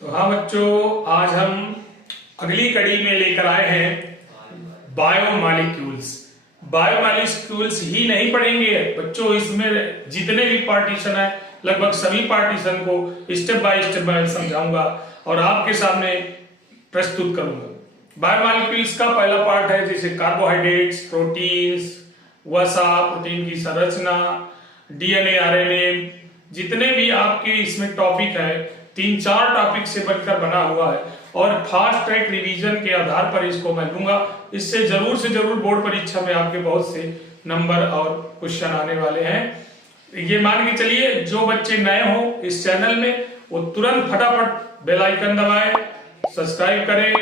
तो हाँ बच्चों, आज हम अगली कड़ी में लेकर आए हैं बायोमॉलिक्यूल्स। बायोमॉलिक्यूल्स ही नहीं पढ़ेंगे बच्चों, इसमें जितने भी पार्टीशन है लगभग सभी पार्टीशन को स्टेप बाय स्टेप मैं समझाऊंगा और आपके सामने प्रस्तुत करूंगा। बायोमॉलिक्यूल्स का पहला पार्ट है जैसे कार्बोहाइड्रेट्स, प्रोटीन्स, वसा, प्रोटीन की संरचना, डीएनए, आरएनए, जितने भी आपके इसमें टॉपिक है 3-4 टॉपिक से बनकर बना हुआ है और फास्ट ट्रैक रिवीजन के आधार पर इसको मैं लूंगा। इससे जरूर से जरूर बोर्ड परीक्षा में आपके बहुत से नंबर और क्वेश्चन आने वाले हैं। ये मान के चलिए जो बच्चे नए हो इस चैनल में वो तुरंत फटाफट बेल आइकन दबाएं, सब्सक्राइब करें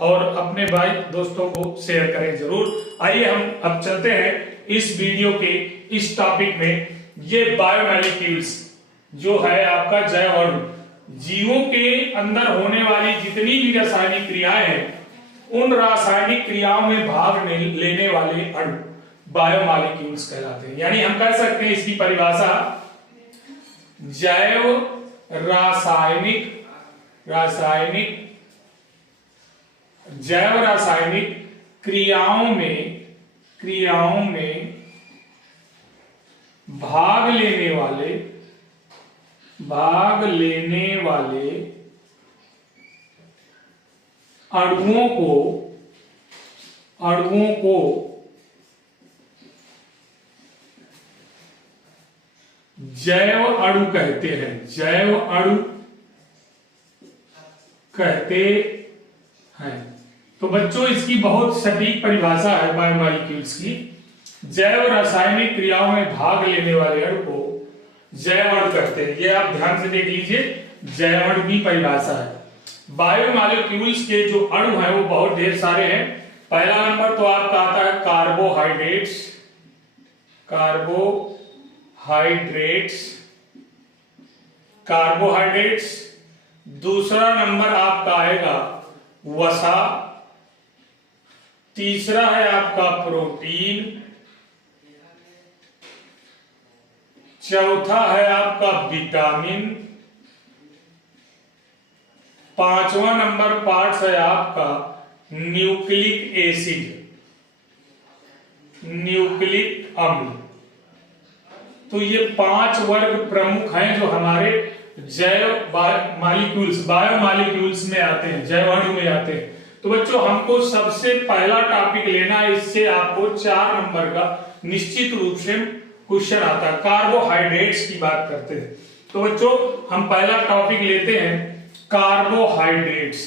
और अपने भाई दोस्तों को शेयर करें जरूर। आइए हम अब चलते हैं इस वीडियो के इस टॉपिक में। ये बायोमॉलिक्यूल्स जो है आपका जैव अणु, जीवों के अंदर होने वाली जितनी भी रासायनिक क्रियाएं हैं उन रासायनिक क्रियाओं में भाग लेने वाले अणु बायोमॉलिक्यूल्स कहलाते हैं। यानी हम कह सकते हैं इसकी परिभाषा जैव रासायनिक क्रियाओं में भाग लेने वाले अणुओं को जैव अणु कहते हैं। जैव अणु कहते हैं। तो बच्चों इसकी बहुत सटीक परिभाषा है बायोमॉलिक्यूल्स की। जैव रासायनिक क्रियाओं में भाग लेने वाले अणु को जैव अणु कहते हैं। ये आप ध्यान से देख लीजिए, जैव अणु की परिभाषा है। बायोमॉलिक्यूल्स के जो अणु हैं वो बहुत ढेर सारे हैं। पहला नंबर तो आपका आता है कार्बोहाइड्रेट्स। दूसरा नंबर आपका आएगा वसा। तीसरा है आपका प्रोटीन। चौथा है आपका विटामिन। पांचवा नंबर पार्ट है आपका न्यूक्लिक अम्ल। तो ये 5 वर्ग प्रमुख हैं जो हमारे बायोमॉलिक्यूल्स में आते हैं, जैव अणु में आते हैं। तो बच्चों हमको सबसे पहला टॉपिक लेना है, इससे आपको 4 नंबर का निश्चित रूप से क्वेश्चन आता है। कार्बोहाइड्रेट्स की बात करते हैं। तो बच्चों हम पहला टॉपिक लेते हैं कार्बोहाइड्रेट्स।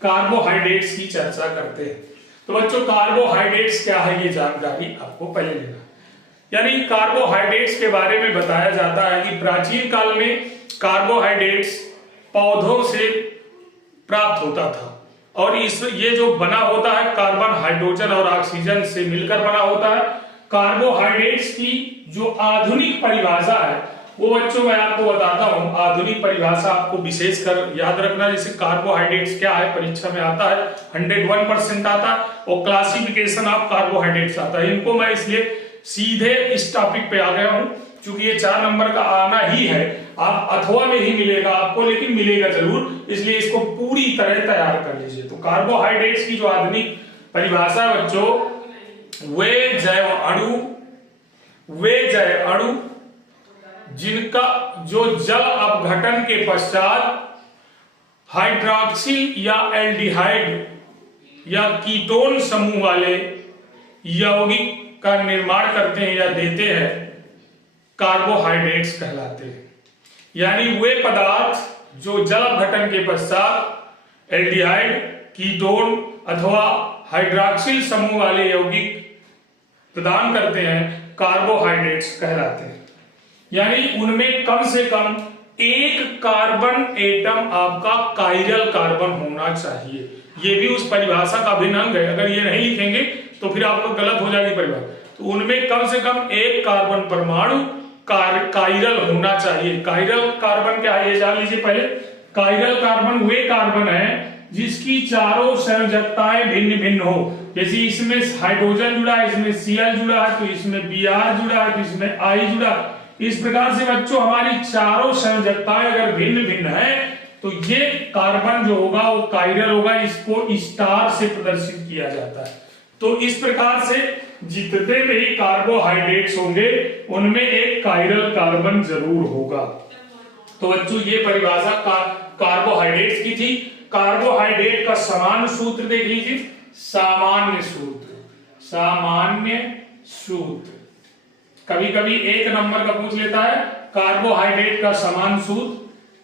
कार्बोहाइड्रेट्स की चर्चा करते हैं। तो बच्चों कार्बोहाइड्रेट्स क्या है ये जानकारी आपको पहले लेना। यानी कार्बोहाइड्रेट्स के बारे में बताया जाता है कि प्राचीन काल में कार्बोहाइड्रेट्स पौधों से प्राप्त होता था और ये जो बना होता है कार्बन, हाइड्रोजन और ऑक्सीजन से मिलकर बना होता है। कार्बोहाइड्रेट्स की जो आधुनिक परिभाषा है वो बच्चों मैं आपको बताता हूं। आधुनिक परिभाषा आपको विशेष कर याद रखना। जैसे कार्बोहाइड्रेट्स क्या है परीक्षा में आता है, 101% आता है और क्लासिफिकेशन ऑफ कार्बोहाइड्रेट्स आता है। इनको मैं इसलिए सीधे इस टॉपिक पे आ गया हूं क्योंकि ये 4 नंबर का आना ही है। आप अथवा में ही मिलेगा आपको, लेकिन मिलेगा जरूर, इसलिए इसको पूरी तरह तैयार कर लीजिए। तो कार्बोहाइड्रेट्स की जो आधुनिक परिभाषा बच्चों, वे जैव अणु जिनका जो जल अपघटन के पश्चात हाइड्रॉक्सिल या एल्डिहाइड या कीटोन समूह वाले यौगिक का निर्माण करते हैं या देते हैं, कार्बोहाइड्रेट्स कहलाते हैं। यानी वे पदार्थ जो जल अपघटन के पश्चात एल्डिहाइड, कीटोन अथवा हाइड्रॉक्सिल समूह वाले यौगिक प्रदान करते हैं, कार्बोहाइड्रेट्स कहलाते हैं। यानी उनमें कम से कम एक कार्बन एटम आपका कायरल कार्बन होना चाहिए। ये भी उस परिभाषा का अभिन्न अंग है। अगर ये नहीं लिखेंगे तो फिर आपको गलत हो जाएगी परिभाषा। तो उनमें कम से कम एक कार्बन परमाणु कायरल होना चाहिए। कायरल कार्बन क्या है ये जान लीजिए पहले। कायरल कार्बन वे कार्बन है जिसकी चारों संयोजकताएं भिन्न भिन्न हो। जैसे इसमें हाइड्रोजन जुड़ा है, इसमें Cl जुड़ा है, तो इसमें Br जुड़ा है, तो इसमें I जुड़ा। इस प्रकार से बच्चों हमारी चारों संयोजकताएं अगर भिन्न भिन्न है तो ये कार्बन जो होगा वो कायरल होगा, इसको स्टार से प्रदर्शित किया जाता है। तो इस प्रकार से जितने भी कार्बोहाइड्रेट्स होंगे उनमें एक कायरल कार्बन जरूर होगा। तो बच्चों ये परिभाषा कार्बोहाइड्रेट्स की थी। कार्बोहाइड्रेट का सामान्य सूत्र देख लीजिए, सामान्य सूत्र, सामान्य सूत्र। कभी कभी एक नंबर का पूछ लेता है कार्बोहाइड्रेट का सामान्य सूत्र,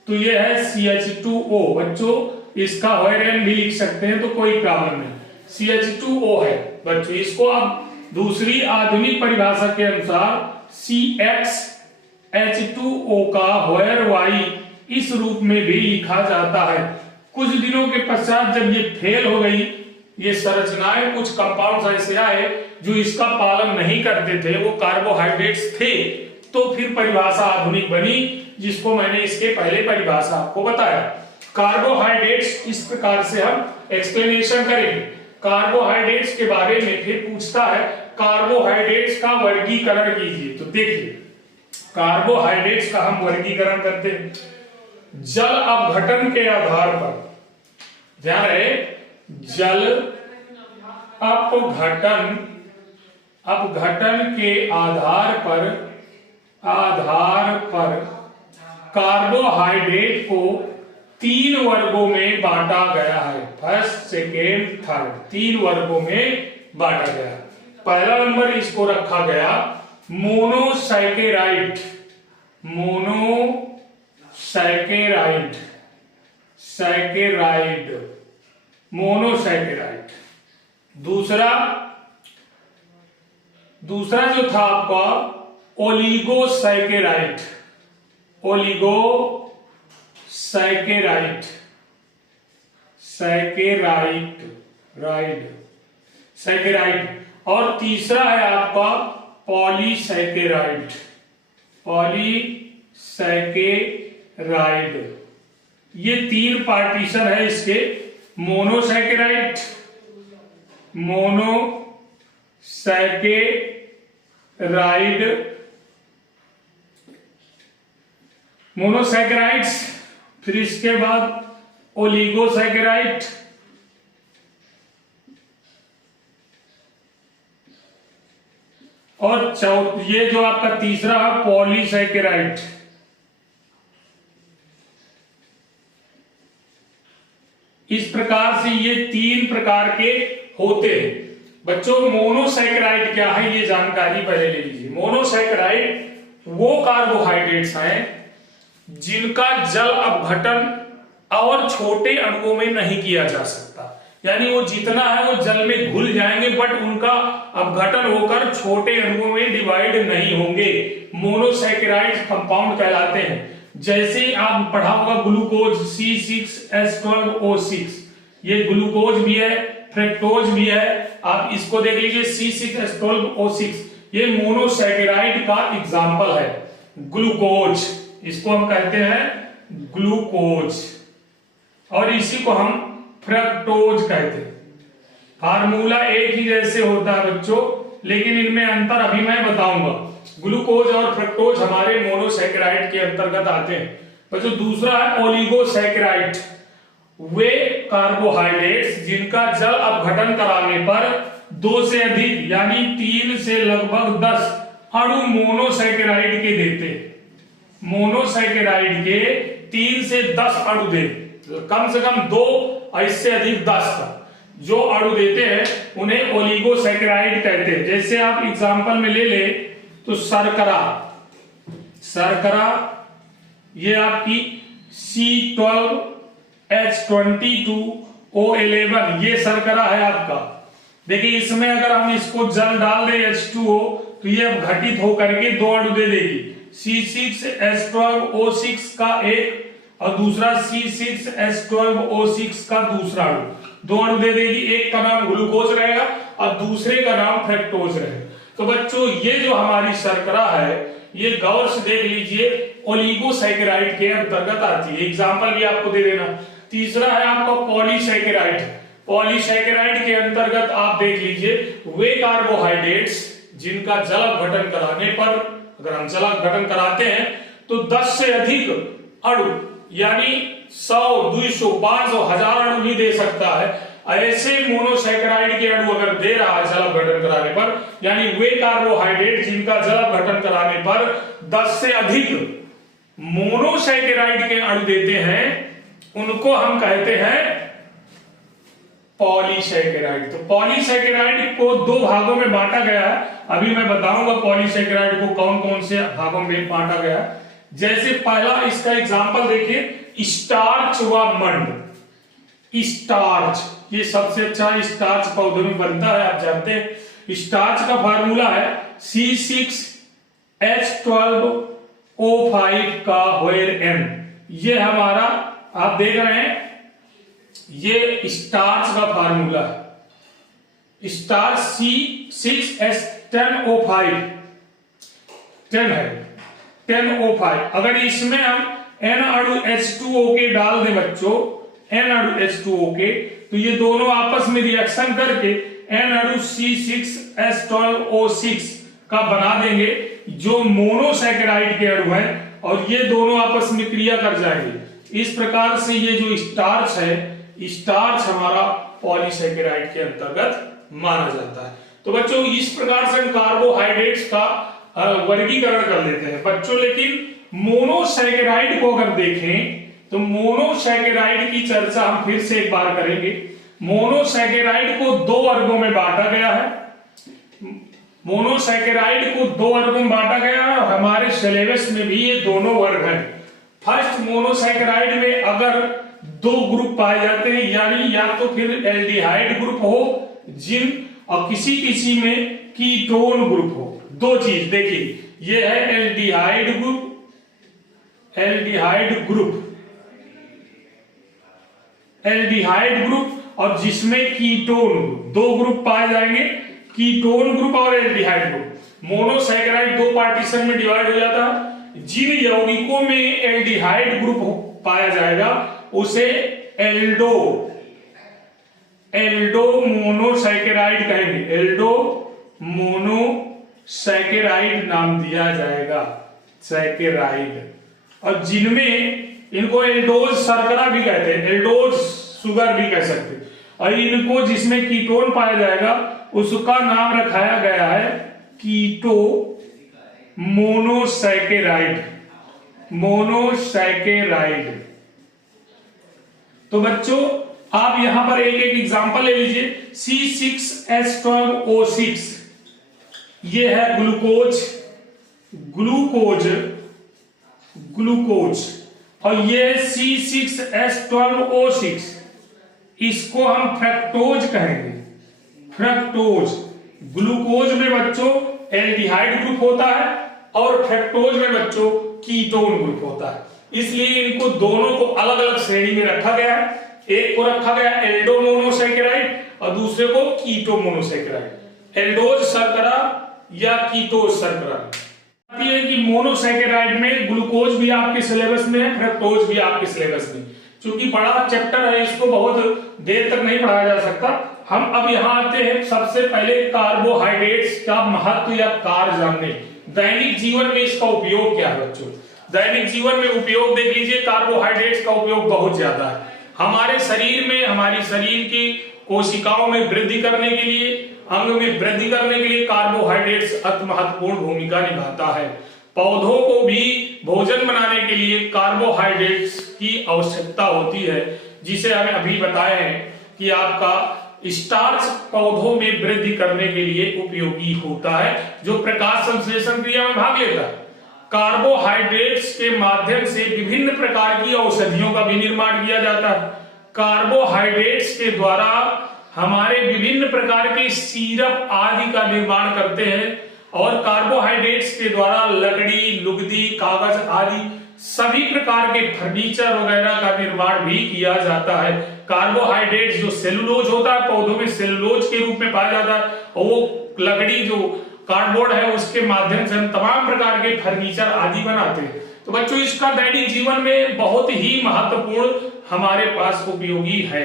तो ये है CH2O। बच्चों इसका होयरन भी लिख सकते हैं तो कोई प्रॉब्लम नहीं, CH2O है बच्चों। इसको अब दूसरी आधुनिक परिभाषा के अनुसार CxH2O का होयर वाई इस रूप में भी लिखा जाता है। कुछ दिनों के पश्चात जब ये फेल हो गई ये संरचनाएं, कुछ कंपाउंड्स ऐसे आए जो इसका पालन नहीं करते थे, वो कार्बोहाइड्रेट्स थे, तो फिर परिभाषा आधुनिक बनी, जिसको मैंने इसके पहले परिभाषा आपको बताया। कार्बोहाइड्रेट्स इस प्रकार से हम एक्सप्लेनेशन करेंगे। कार्बोहाइड्रेट्स के बारे में फिर पूछता है कार्बोहाइड्रेट्स का वर्गीकरण कीजिए। तो देखिए कार्बोहाइड्रेट्स का हम वर्गीकरण करते हैं जल अपघटन के आधार पर। ध्यान रहे, जल अपघटन के आधार पर कार्बोहाइड्रेट को 3 वर्गों में बांटा गया है। फर्स्ट, सेकेंड, थर्ड, 3 वर्गों में बांटा गया। पहला नंबर इसको रखा गया मोनोसैकेराइड, मोनोसैकेराइड। दूसरा जो था आपका ओलिगोसैकेराइड, सैकेराइड। और तीसरा है आपका पॉलीसैकेराइड। ये 3 पार्टीशन है इसके, मोनोसैकेराइड, मोनोसैकेराइड्स, फिर इसके बाद ओलिगोसैकेराइड, और ये जो आपका तीसरा है पॉलीसैकेराइड। इस प्रकार से ये 3 प्रकार के होते हैं। बच्चों मोनोसैकेराइड क्या है ये जानकारी पहले ले लीजिए। मोनोसैकेराइड वो कार्बोहाइड्रेट्स हैं जिनका जल अपघटन और छोटे अणुओं में नहीं किया जा सकता, यानी वो जितना है वो जल में घुल जाएंगे बट उनका अपघटन होकर छोटे अणुओं में डिवाइड नहीं होंगे। मोनोसैकेराइड कंपाउंड कहलाते हैं। जैसे आप पढ़ा होगा ग्लूकोज C6H12O6, ये ग्लूकोज भी है, फ्रक्टोज भी है। आप इसको देख लीजिए C6H12O6, ये मोनोसैकेराइड का एग्जाम्पल है। ग्लूकोज, इसको हम कहते हैं ग्लूकोज, और इसी को हम फ्रक्टोज कहते हैं। फार्मूला एक ही जैसे होता है बच्चों, लेकिन इनमें अंतर अभी मैं बताऊंगा। ग्लूकोज और फ्रक्टोज हमारे मोनोसैकेराइड के अंतर्गत आते हैं बच्चों। दूसरा है ओलिगोसैकेराइड, वे कार्बोहाइड्रेट्स जिनका जल अपघटन कराने पर 2 से अधिक यानी 3 से लगभग 10 अणु मोनोसैकेराइड के देते हैं। मोनोसैकेराइड के 3 से 10 अणु दे, कम से कम 2 और इससे अधिक 10 तक जो अणु देते हैं उन्हें ओलिगोसैकेराइड कहते हैं। जैसे आप एग्जांपल में ले ले तो शर्करा ये आपकी C12H22O11 ये शर्करा है आपका। देखिए इसमें अगर हम इसको जल डाल दें H2O तो ये अब घटित होकर के 2 अणु दे देगी, C6H12O6 का एक और दूसरा C6H12O6 का दूसरा अणु, 2 अणु दे देगी। एक का नाम ग्लूकोज रहेगा और दूसरे का नाम फ्रक्टोज रहेगा। तो बच्चों ये जो हमारी शर्करा है ये गौर से देख लीजिए ओलिगोसैकेराइड के अंतर्गत आती है। एग्जांपल भी आपको दे देना। तीसरा है आपका पॉलीसैकेराइड। पॉलीसैकेराइड के अंतर्गत आप देख लीजिए वे कार्बोहाइड्रेट्स जिनका जलक घटन कराने पर, अगर हम जलक घटन कराते हैं तो 10 से अधिक अणु यानी 100, 200, 500, 1000 अणु भी दे सकता है। ऐसे मोनोसैकेराइड के अणु अगर दे रहा है जलक घटन कराने पर, यानी वे कार्बोहाइड्रेट जिनका जलक घटन कराने पर 10 से अधिक मोनोसैकेराइड के अणु देते हैं, उनको हम कहते हैं पॉलीसैकेराइड। तो पॉलीसैकेराइड को दो भागों में बांटा गया है। अभी मैं बताऊंगा पॉलीसैकेराइड को कौन कौन से भागों में बांटा गया है। जैसे पहला इसका एग्जांपल देखिए, स्टार्च व मंड। स्टार्च ये सबसे अच्छा स्टार्च पौधों में बनता है, आप जानते हैं। स्टार्च का फार्मूला है C6H12O5 का व्हेयर N। ये हमारा आप देख रहे हैं, ये स्टार्च का फार्मूला है। स्टार्च C6H10O5 10 है, 10O5। अगर इसमें हम N अणु H2O के डाल दें बच्चों, N अणु H2O के, तो ये दोनों आपस में रिएक्शन करके N अणु C6H12O6 का बना देंगे, जो मोनोसैकेराइड के अणु हैं, और ये दोनों आपस में क्रिया कर जाएंगे। इस प्रकार से ये जो स्टार्च है, स्टार्च हमारा पॉलीसैकेराइड के अंतर्गत माना जाता है। तो बच्चों इस प्रकार से हम कार्बोहाइड्रेट्स का वर्गीकरण कर लेते हैं बच्चों। लेकिन मोनोसैकेराइड को अगर देखें तो मोनोसैकेराइड की चर्चा हम फिर से एक बार करेंगे। मोनोसैकेराइड को दो वर्गों में बांटा गया है। मोनोसैकेराइड को दो वर्गों में बांटा गया है, हमारे सिलेबस में भी ये दोनों वर्ग हैं। फर्स्ट, मोनोसैकेराइड में अगर दो ग्रुप पाए जाते हैं, यानी या तो फिर एल्डिहाइड ग्रुप हो और किसी किसी में कीटोन ग्रुप हो। दो चीज देखिए, ये है एल्डिहाइड ग्रुप, एल्डिहाइड ग्रुप और जिसमें कीटोन ग्रुप, दो ग्रुप पाए जाएंगे, कीटोन ग्रुप और एल्डिहाइड ग्रुप। मोनोसैकेराइड दो पार्टीशन में डिवाइड हो जाता है। जिन यौगिकों में एल्डिहाइड ग्रुप पाया जाएगा उसे एल्डो मोनोसैकेराइड कहेंगे, एल्डो मोनोसैकेराइड नाम दिया जाएगा, सैकेराइड। और जिनमें इनको एल्डोज शर्करा भी कहते हैं, एल्डोज शुगर भी कह सकते हैं। और इनको जिसमें कीटोन पाया जाएगा उसका नाम रखाया गया है कीटो मोनोसैकेराइड। तो बच्चों आप यहां पर एक एक एग्जांपल ले लीजिए। C6H12O6 ये है ग्लूकोज और ये C6H12O6 इसको हम फ्रक्टोज कहेंगे। फ्रक्टोज, ग्लूकोज में बच्चों एल्डिहाइड ग्रुप होता है और फ्रक्टोज में बच्चों कीटोन ग्रुप होता है, इसलिए इनको दोनों को अलग अलग श्रेणी में रखा गया है। एक को रखा गया एल्डो मोनोसैकेराइड और दूसरे को कीटो मोनोसैकेराइड। एल्डोज शर्करा या कीटोज शर्करा है कि मोनोसैकेराइड में ग्लूकोज भी आपके सिलेबस में है, फ्रक्टोज भी आपके सिलेबस में। चूंकि बड़ा चैप्टर है, इसको बहुत देर तक नहीं पढ़ाया जा सकता। हम अब यहाँ आते हैं, सबसे पहले कार्बोहाइड्रेट्स का महत्व या कार्य जानने। दैनिक जीवन में इसका उपयोग क्या है बच्चों? दैनिक जीवन में उपयोग देख लीजिए, कार्बोहाइड्रेट्स का उपयोग बहुत ज्यादा है। हमारे शरीर में, हमारी शरीर की कोशिकाओं में वृद्धि करने के लिए, अंग में वृद्धि करने के लिए कार्बोहाइड्रेट्स अति महत्वपूर्ण भूमिका निभाता है। पौधों को भी भोजन बनाने के लिए कार्बोहाइड्रेट्स की आवश्यकता होती है, जिसे हमें अभी बताए हैं कि आपका स्टार्च पौधों में वृद्धि करने के लिए उपयोगी होता है, जो प्रकाश संश्लेषण क्रिया में भाग लेता है। कार्बोहाइड्रेट्स के माध्यम से विभिन्न प्रकार की औषधियों का भी निर्माण किया जाता है। कार्बोहाइड्रेट्स के द्वारा हमारे विभिन्न प्रकार के सिरप आदि का निर्माण करते हैं और कार्बोहाइड्रेट्स के द्वारा लकड़ी, लुगदी, कागज आदि सभी प्रकार के फर्नीचर वगैरह का निर्माण भी किया जाता है। कार्बोहाइड्रेट्स जो सेलुलोज होता है, पौधों में सेलुलोज के रूप में पाया जाता है, और वो लकड़ी जो कार्डबोर्ड है उसके माध्यम से हम तमाम प्रकार के फर्नीचर आदि बनाते हैं। तो बच्चों इसका दैनिक जीवन में बहुत ही महत्वपूर्ण हमारे पास उपयोगी है।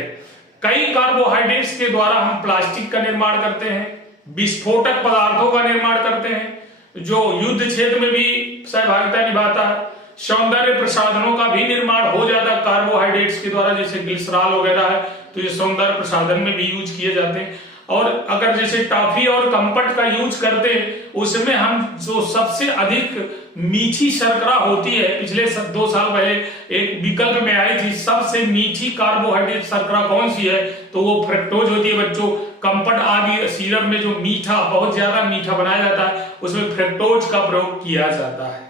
कई कार्बोहाइड्रेट्स के द्वारा हम प्लास्टिक का निर्माण करते हैं, विस्फोटक पदार्थों का निर्माण करते हैं, जो युद्ध क्षेत्र में भी सहभागिता निभाता है। सौंदर्य प्रसाधनों का भी निर्माण हो जाता है कार्बोहाइड्रेट्स के द्वारा, जैसे ग्लिसरॉल वगैरह है, तो ये सौंदर्य प्रसाधन में भी यूज किए जाते हैं। और अगर जैसे टॉफी और कंपट का यूज करते हैं, उसमें हम जो सबसे अधिक मीठी शर्करा होती है, पिछले 2 साल पहले एक विकल्प में आई थी, सबसे मीठी कार्बोहाइड्रेट शर्करा कौन सी है, तो वो फ्रक्टोज होती है बच्चों। कंपट आदि सिरप में जो मीठा, बहुत ज्यादा मीठा बनाया जाता है, उसमें फ्रक्टोज का प्रयोग किया जाता है।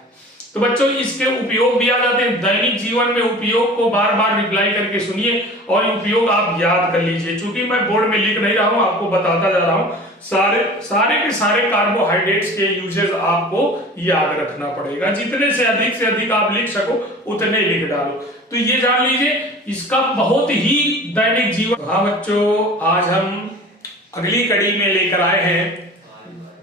तो बच्चों इसके उपयोग भी आ जाते हैं। दैनिक जीवन में उपयोग को बार बार रिप्लाई करके सुनिए और उपयोग आप याद कर लीजिए। चूंकि मैं बोर्ड में लिख नहीं रहा हूं, आपको बताता जा रहा हूं, सारे के सारे कार्बोहाइड्रेट्स के यूजेस आपको याद रखना पड़ेगा। जितने से अधिक आप लिख सको उतने लिख डालो। तो ये जान लीजिए इसका बहुत ही दैनिक जीवन। हाँ बच्चों, आज हम अगली कड़ी में लेकर आए हैं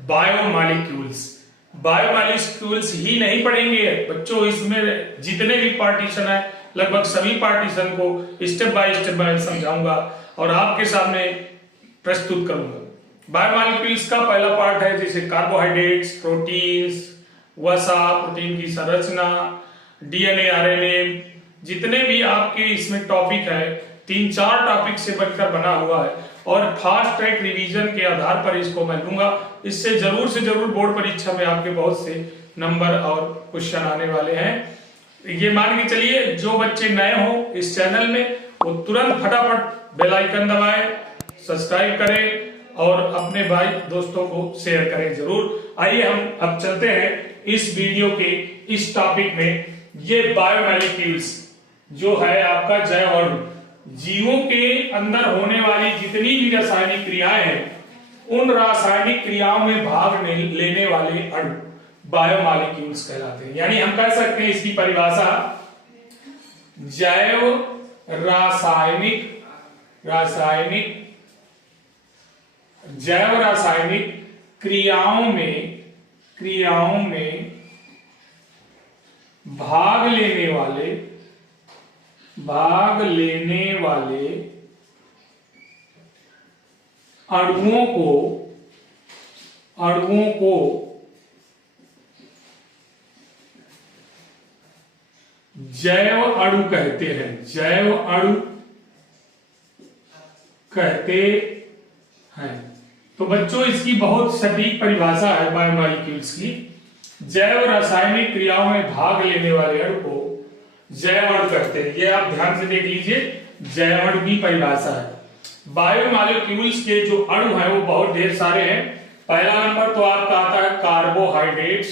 बायोमॉलिक्यूल्स। बायोमॉलिक्यूल्स ही नहीं पढ़ेंगे बच्चों, इसमें जितने भी पार्टीशन है लगभग सभी पार्टीशन को स्टेप बाय स्टेप मैं समझाऊंगा और आपके सामने प्रस्तुत करूंगा। बायोमॉलिक्यूल्स का पहला पार्ट है जैसे कार्बोहाइड्रेट्स, प्रोटीन्स, वसा, प्रोटीन की संरचना, डीएनए, आरएनए, जितने भी आपके इसमें टॉपिक है 3-4 टॉपिक से बनकर बना हुआ है और फास्ट ट्रैक रिवीजन के आधार पर इसको मैं लूंगा। इससे जरूर से जरूर बोर्ड परीक्षा में आपके बहुत से नंबर और क्वेश्चन आने वाले हैं। ये मान के चलिए जो बच्चे नए हो इस चैनल में वो तुरंत फटाफट बेल आइकन दबाएं, सब्सक्राइब करें और अपने भाई दोस्तों को शेयर करें जरूर। आइए हम अब चलते हैं इस वीडियो के इस टॉपिक में। ये बायोमॉलिक्यूल्स जो है आपका जैव अणु, जीवों के अंदर होने वाली जितनी भी रासायनिक क्रियाएं हैं, उन रासायनिक क्रियाओं में भाग लेने वाले अणु बायोमॉलिक्यूल्स कहलाते हैं। यानी हम कह सकते हैं इसकी परिभाषा जैव रासायनिक क्रियाओं में भाग लेने वाले अणुओं को जैव अणु कहते हैं। जैव अणु कहते हैं। तो बच्चों इसकी बहुत सटीक परिभाषा है बायोमॉलिक्यूल्स की। जैव रासायनिक क्रियाओं में भाग लेने वाले अणु को जैव अणु कहते हैं। ये आप ध्यान से देख लीजिए, जैव अणु की परिभाषा है। बायोमॉलिक्यूल्स के जो अणु हैं वो बहुत ढेर सारे हैं। पहला नंबर तो आपका आता है कार्बोहाइड्रेट्स।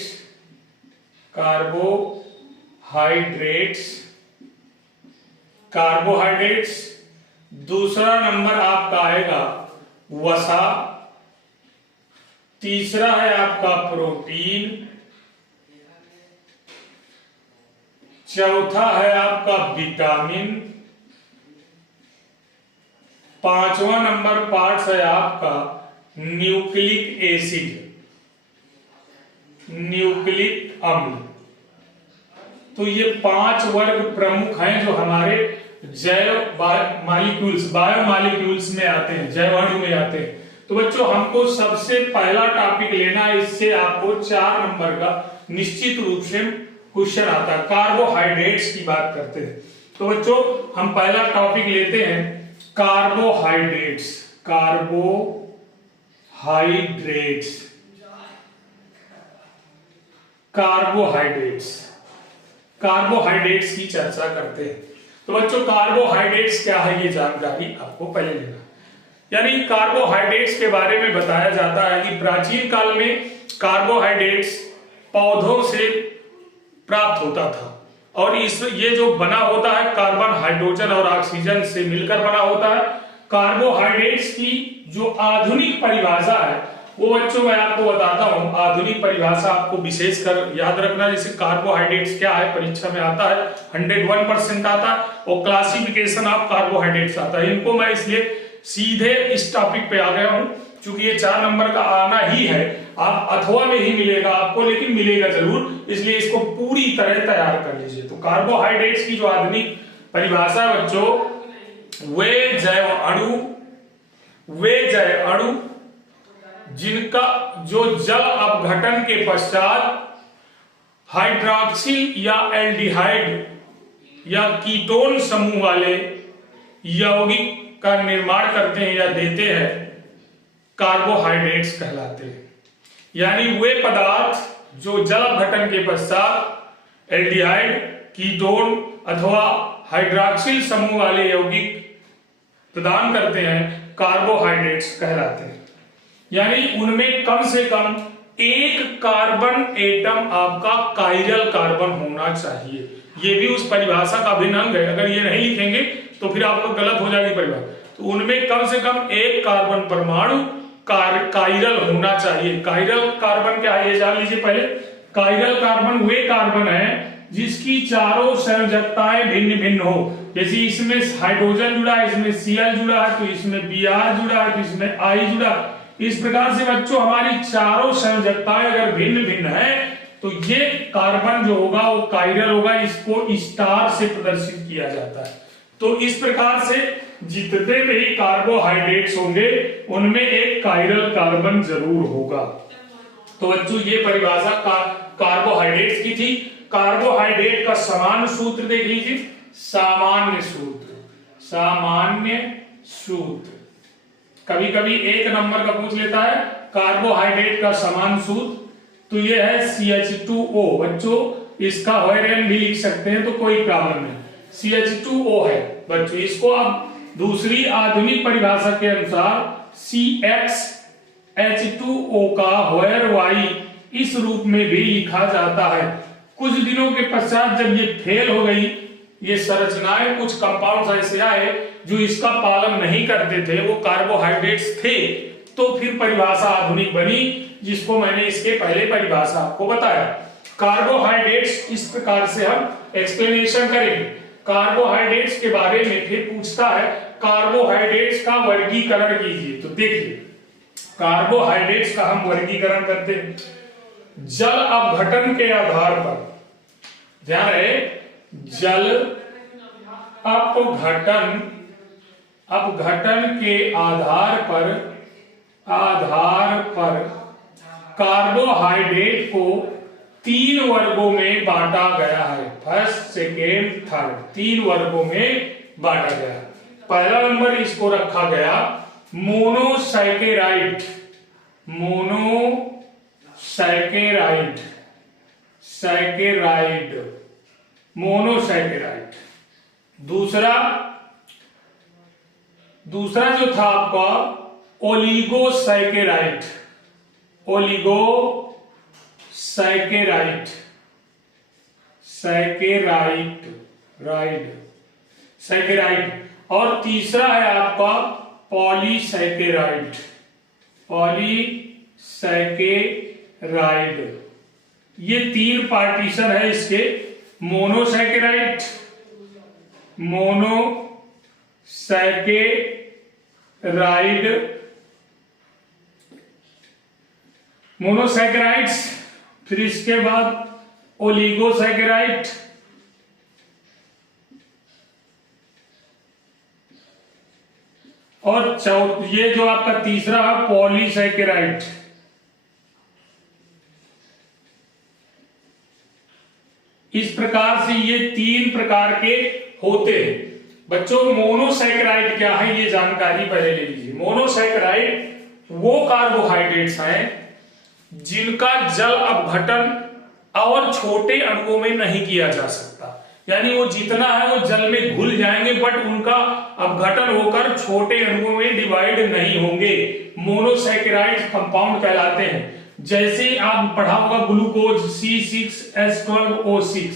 दूसरा नंबर आपका आएगा वसा। तीसरा है आपका प्रोटीन। चौथा है आपका विटामिन। पांचवा नंबर पार्ट है आपका न्यूक्लिक अम्ल। तो ये 5 वर्ग प्रमुख हैं जो हमारे बायोमॉलिक्यूल्स में आते हैं, जैव अणु में आते हैं। तो बच्चों हमको सबसे पहला टॉपिक लेना है, इससे आपको 4 नंबर का निश्चित रूप से क्वेश्चन आता है। कार्बोहाइड्रेट्स की बात करते हैं। तो बच्चों हम पहला टॉपिक लेते हैं कार्बोहाइड्रेट्स। कार्बोहाइड्रेट्स की चर्चा करते हैं। तो बच्चों कार्बोहाइड्रेट्स क्या है ये जानकारी आपको पहले लेना। यानी कार्बोहाइड्रेट्स के बारे में बताया जाता है कि प्राचीन काल में कार्बोहाइड्रेट्स पौधों से प्राप्त होता था और ये जो बना होता है कार्बन, हाइड्रोजन और ऑक्सीजन से मिलकर बना होता है। कार्बोहाइड्रेट्स की जो आधुनिक परिभाषा है वो बच्चों मैं आपको बताता हूं। आधुनिक परिभाषा आपको विशेषकर याद रखना, जैसे कार्बोहाइड्रेट्स क्या है परीक्षा में आता है, 101% आता है और क्लासिफिकेशन ऑफ कार्बोहाइड्रेट्स आता है। इनको मैं इसलिए सीधे इस टॉपिक पे आ गया हूं क्योंकि ये 4 नंबर का आना ही है। आप अथवा में ही मिलेगा आपको, लेकिन मिलेगा जरूर, इसलिए इसको पूरी तरह तैयार कर लीजिए। तो कार्बोहाइड्रेट्स की जो आधुनिक परिभाषा बच्चों वे जैव अणु जिनका जो जल अपघटन के पश्चात हाइड्रॉक्सिल या एल्डिहाइड या कीटोन समूह वाले यौगिक का निर्माण करते हैं या देते हैं, कार्बोहाइड्रेट्स कहलाते हैं। यानी वे पदार्थ जो जल अपघटन के पश्चात एल्डिहाइड, कीटोन अथवा हाइड्रॉक्सिल समूह वाले यौगिक प्रदान करते हैं, कार्बोहाइड्रेट्स कहलाते हैं। यानी उनमें कम से कम एक कार्बन एटम आपका कायरल कार्बन होना चाहिए। ये भी उस परिभाषा का अभिन्न अंग है। अगर ये नहीं लिखेंगे तो फिर आपको गलत हो जाएगी परिभाषा। तो उनमें कम से कम एक कार्बन परमाणु कायरल होना चाहिए। कायरल कार्बन क्या है ये जान लीजिए पहले। कायरल कार्बन वे कार्बन है जिसकी चारों संयोजकताएं भिन्न भिन्न हो। जैसे इसमें हाइड्रोजन जुड़ा है, इसमें Cl जुड़ा है, तो इसमें Br जुड़ा है, तो इसमें I जुड़ा है। इस प्रकार से बच्चों हमारी चारों संयोजकताएं अगर भिन्न भिन्न है तो ये कार्बन जो होगा वो कायरल होगा। इसको स्टार से प्रदर्शित किया जाता है। तो इस प्रकार से जितने भी कार्बोहाइड्रेट्स होंगे उनमें एक कायरल कार्बन जरूर होगा। तो बच्चों ये परिभाषा कार्बोहाइड्रेट्स की थी। कार्बोहाइड्रेट का सामान्य सूत्र देख लीजिए। सामान्य सूत्र कभी कभी एक नंबर का पूछ लेता है कार्बोहाइड्रेट का सामान्य सूत्र, तो ये है CH2O। बच्चों इसका होयरन भी लिख सकते हैं तो कोई प्रॉब्लम नहीं। CH2O है बच्चों। इसको अब दूसरी आधुनिक परिभाषा के अनुसार CxH2O का होयर Y इस रूप में भी लिखा जाता है। कुछ दिनों के पश्चात जब ये फेल हो गई, ये संरचनाएं, कुछ कंपाउंड्स ऐसे आए जो इसका पालन नहीं करते थे, वो कार्बोहाइड्रेट्स थे, तो फिर परिभाषा आधुनिक बनी, जिसको मैंने इसके पहले परिभाषा आपको बताया। कार्बोहाइड्रेट्स इस प्रकार से हम एक्सप्लेनेशन करेंगे। कार्बोहाइड्रेट्स के बारे में फिर पूछता है कार्बोहाइड्रेट्स का वर्गीकरण कीजिए। तो देखिए कार्बोहाइड्रेट्स का हम वर्गीकरण करते हैं जल अपघटन के आधार पर। ध्यान रहे, जल अपघटन के आधार पर कार्बोहाइड्रेट को 3 वर्गों में बांटा गया है। फर्स्ट, सेकेंड, थर्ड, 3 वर्गों में बांटा गया। पहला नंबर इसको रखा गया मोनोसैकेराइड। मोनोसैकेराइड। दूसरा जो था आपका ओलिगोसैकेराइड। सैकेराइड। और तीसरा है आपका पॉलीसैकेराइड। ये 3 पार्टीशन है इसके। मोनोसैकेराइड, मोनोसैकेराइड्स, फिर इसके बाद ओलिगोसैकेराइड, और ये जो आपका तीसरा है पॉलीसैकेराइड। इस प्रकार से ये 3 प्रकार के होते हैं। बच्चों मोनोसैकेराइड क्या है ये जानकारी पहले ले लीजिए। मोनोसैकेराइड वो कार्बोहाइड्रेट्स हैं जिनका जल अपघटन और छोटे अणुओं में नहीं किया जा सकता। यानी वो जितना है वो जल में घुल जाएंगे, बट उनका अपघटन होकर छोटे अणुओं में डिवाइड नहीं होंगे। मोनोसैकेराइड कंपाउंड कहलाते हैं। जैसे आप पढ़ा होगा ग्लूकोज C6H12O6,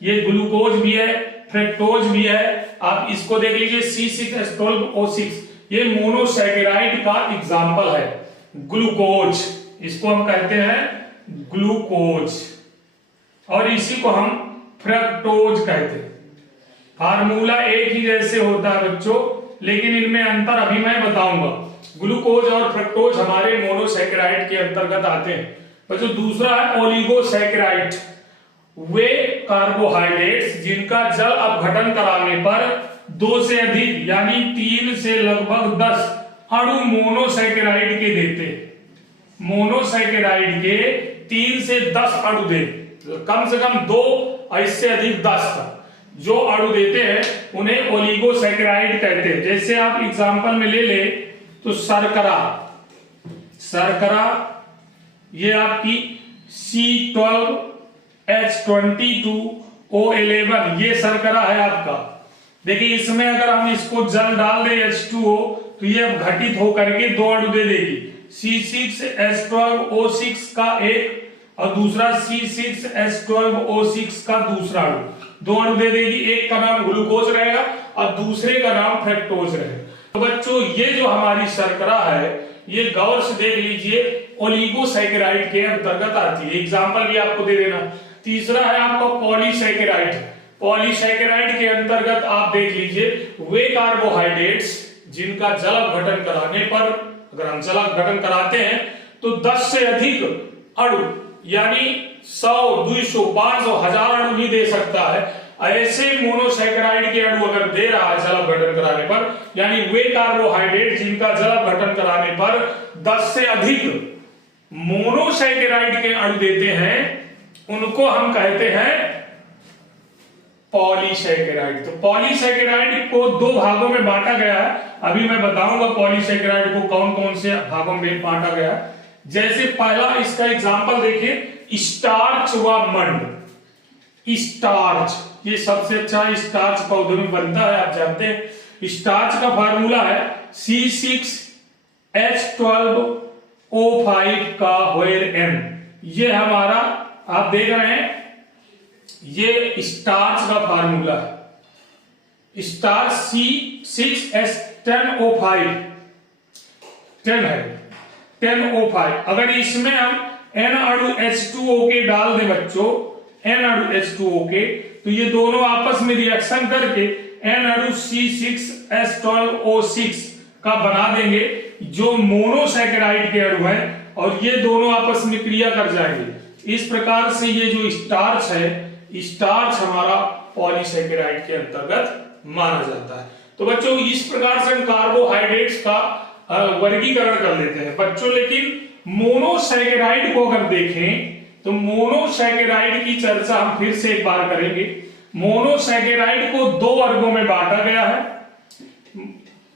ये ग्लूकोज भी है, फ्रक्टोज भी है। आप इसको देख लीजिए C6H12O6, ये मोनोसैकेराइड का एग्जाम्पल है। ग्लूकोज, इसको हम कहते हैं ग्लूकोज, और इसी को हम फ्रक्टोज कहते हैं। फार्मूला एक ही जैसे होता है बच्चों, लेकिन इनमें अंतर अभी मैं बताऊंगा। ग्लूकोज और फ्रक्टोज हमारे मोनोसैकेराइड के अंतर्गत आते हैं बच्चों। दूसरा है ओलिगोसैकेराइड, वे कार्बोहाइड्रेट्स जिनका जल अपघटन कराने पर 2 से अधिक यानी 3 से लगभग 10 अणु मोनोसैकेराइड के देते हैं। मोनोसैकेराइड के 3 से 10 अणु देते, कम से कम 2 और इससे अधिक 10 तक जो अणु देते हैं उन्हें ओलिगोसैकेराइड कहते हैं। जैसे आप एग्जांपल में ले ले तो शर्करा, शर्करा ये आपकी C12H22O11 ये शर्करा है आपका। देखिए इसमें अगर हम इसको जल डाल दें H2O तो ये अब घटित होकर के 2 अणु दे देगी, C6H12O6 का एक और दूसरा C6H12O6 का दूसरा अणु, 2 अणु दे देगी। एक का नाम ग्लूकोज रहेगा और दूसरे का नाम फ्रक्टोज रहेगा। तो बच्चों ये जो हमारी शर्करा है ये गौर से देख लीजिए ओलिगोसैकेराइड के अंतर्गत आती है। एग्जांपल भी आपको दे देना। तीसरा है आपका पॉलीसैकेराइड। पॉलीसैकेराइड के अंतर्गत आप देख लीजिए वे कार्बोहाइड्रेट्स जिनका जल अपघटन कराने पर, अगर हम जल अपघटन कराते हैं तो 10 से अधिक अणु यानी 100, 200, 500, 1000 अणु भी दे सकता है। ऐसे मोनोसैकेराइड के अणु अगर दे रहा है जल अपघटन कराने पर, यानी वे कार्बोहाइड्रेट जिनका जल अपघटन कराने पर 10 से अधिक मोनोसैकेराइड के अणु देते हैं, उनको हम कहते हैं पॉलीसैकेराइड। तो पॉलीसैकेराइड को 2 भागों में बांटा गया है। अभी मैं बताऊंगा पॉलीसैकेराइड को कौन कौन से भागों में बांटा गया है। जैसे पहला इसका एग्जांपल देखिए, स्टार्च व मंड। स्टार्च ये सबसे अच्छा स्टार्च पौधों में बनता है, आप जानते हैं। स्टार्च का फार्मूला है C6H12O5 का व्हेयर N। ये हमारा आप देख रहे हैं ये स्टार्च का फार्मूला है। स्टार्च C6H10O5 10 है, 10O5। अगर इसमें हम N अणु H2O के डाल दें बच्चों, N अणु H2O के, तो ये दोनों आपस में रिएक्शन करके N अणु C6H12O6 का बना देंगे जो मोनोसैकेराइड के अणु हैं, और ये दोनों आपस में क्रिया कर जाएंगे। इस प्रकार से ये जो स्टार्च है, स्टार्च हमारा पॉलीसैकेराइड के अंतर्गत माना जाता है। तो बच्चों इस प्रकार से हम कार्बोहाइड्रेट्स का वर्गीकरण कर लेते हैं बच्चों। लेकिन मोनोसैकेराइड को अगर देखें तो मोनोसैकेराइड की चर्चा हम फिर से एक बार करेंगे। मोनोसैकेराइड को 2 वर्गों में बांटा गया है।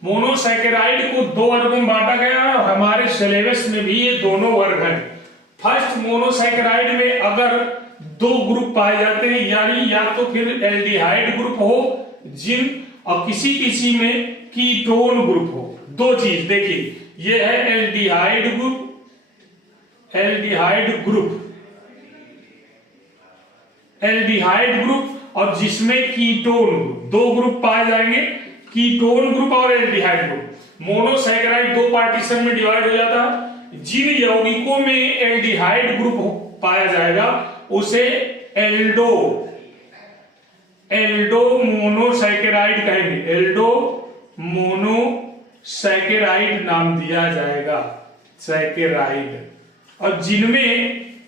मोनोसैकेराइड को 2 वर्गों में बांटा गया है, हमारे सिलेबस में भी ये दोनों वर्ग हैं। फर्स्ट, मोनोसैकेराइड में अगर 2 ग्रुप पाए जाते हैं, यानी या तो फिर एल्डिहाइड ग्रुप हो जिन और किसी किसी में कीटोन ग्रुप हो। 2 चीज देखिए, ये है aldehyde group, aldehyde group, aldehyde group, और जिसमें कीटोन ग्रुप। 2 ग्रुप पाए जाएंगे, कीटोन ग्रुप और एल्डिहाइड ग्रुप। मोनोसैकेराइड 2 पार्टीशन में डिवाइड हो जाता है। जिन यौगिकों में एल्डिहाइड ग्रुप पाया जाएगा उसे एल्डो मोनोसैकेराइड कहेंगे, एल्डो मोनोसैकेराइड नाम दिया जाएगा, सैकेराइड। और जिनमें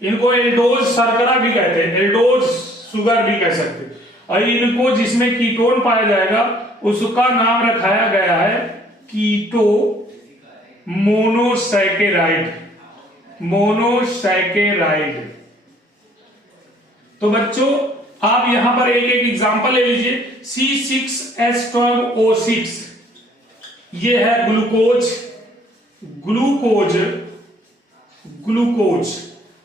इनको एल्डोज शर्करा भी कहते हैं, एल्डोज शुगर भी कह सकते हैं। और इनको जिसमें कीटोन पाया जाएगा उसका नाम रखाया गया है कीटो मोनोसैकेराइड, मोनोसैकेराइड। तो बच्चों आप यहां पर एक एक एग्जांपल ले लीजिए। C6H12O6 ये है ग्लूकोज, ग्लूकोज, ग्लूकोज।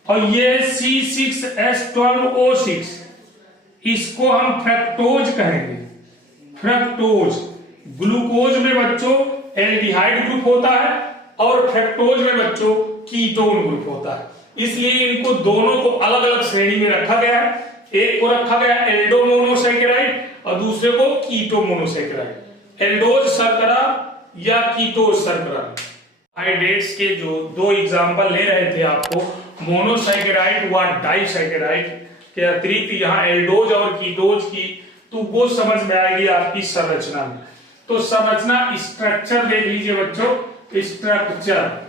और ये C6H12O6 इसको हम फ्रक्टोज कहेंगे, फ्रक्टोज। ग्लूकोज में बच्चों एल्डिहाइड ग्रुप होता है और फ्रक्टोज में बच्चों कीटोन ग्रुप होता है। इसलिए इनको दोनों को अलग अलग श्रेणी में रखा गया है। एक को रखा गया एल्डो मोनोसैकेराइड और दूसरे को कीटो मोनोसैकेराइड। एल्डोज शर्करा या कीटोज शर्करा। हाइड्रेट्स के जो 2 एग्जांपल ले रहे थे आपको, मोनोसैकेराइड व डाइसैकेराइड के अतिरिक्त यहाँ एल्डोज और कीटोज की, तो वो समझ में आएगी आपकी संरचना में। तो संरचना स्ट्रक्चर देख लीजिए बच्चों। स्ट्रक्चर,